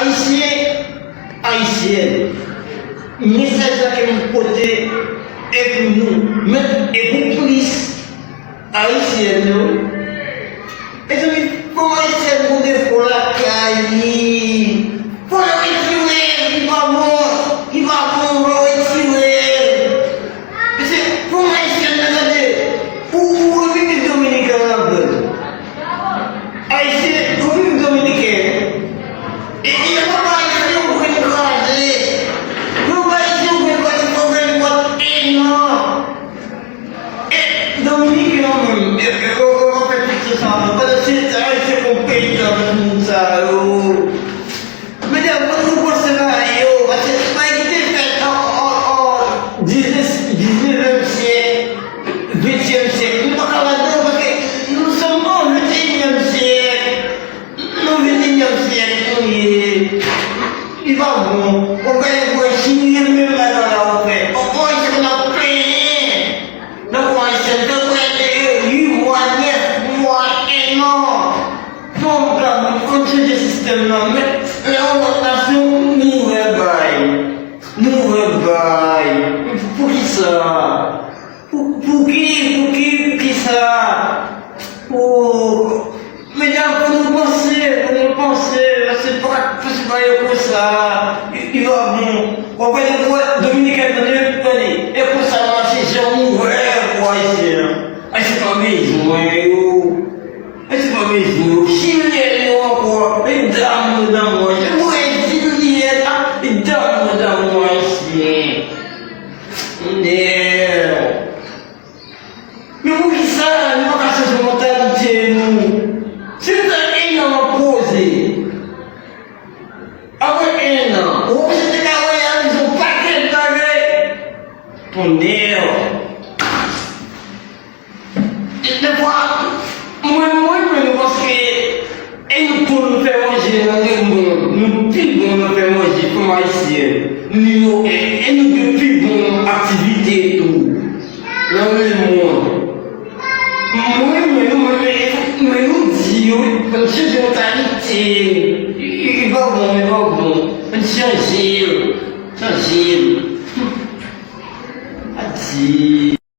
Haïtien, haïtienne, message là que nous portons est pour nous, mais et pour plus haïtienne, nous. Et je me dis, comment haïtienne pour des fois la caille? Pour le retirer, il va mort, il va mort, retirer. C'est comment haïtienne, regardez, pour République dominicaine, haïtienne, République dominicaine. Et il n'y a pas d'haïtien pour une crasée. Nous, haïtiens, pour une boîte énorme. Et Dominique, on fait tout ça. Parce que c'est haïtien qu'on paye dans tout ça. Mais d'abord, nous pensons là, parce que c'est pas été fait en 19e siècle, 20e siècle. Nous ne pouvons pas là-dedans parce que nous sommes au 21e siècle. Nous, 21e siècle, il va bon. On va les voir signer même là dans la ouverte. On va essayer de payer. Donc, on va essayer de payer 8 mois, 9 mois, 1 an. Donc, on continue le système là. Mais là, on va passer nous rebaille. Nous rebaille. Pour qui ça? Pour qui ça? Pour. Mais là, pour nous penser, c'est pas comme ça. Il va bon. On va les voir, Dominique, et pour ça, j'ai ouvert, quoi, ici. C'est pas maison, c'est pas maison. Si vous êtes encore, les dames dans moi, je vous ai dit, les dames dans moi, ici. Mais vous qui ça, nous va casser cette mentalité, nous. C'est un énorme posé. Après 1 an, vous êtes carré, ils ont pas qu'un carré. Ton nerf. Et des fois, moi, parce que nous pouvons faire manger dans les mondes, nous pouvons faire manger comme haïtiens. Nous depuis bonne activité et tout. Dans le monde. Mais nous disons, comme si je mentalité, il va bon, on dit changer.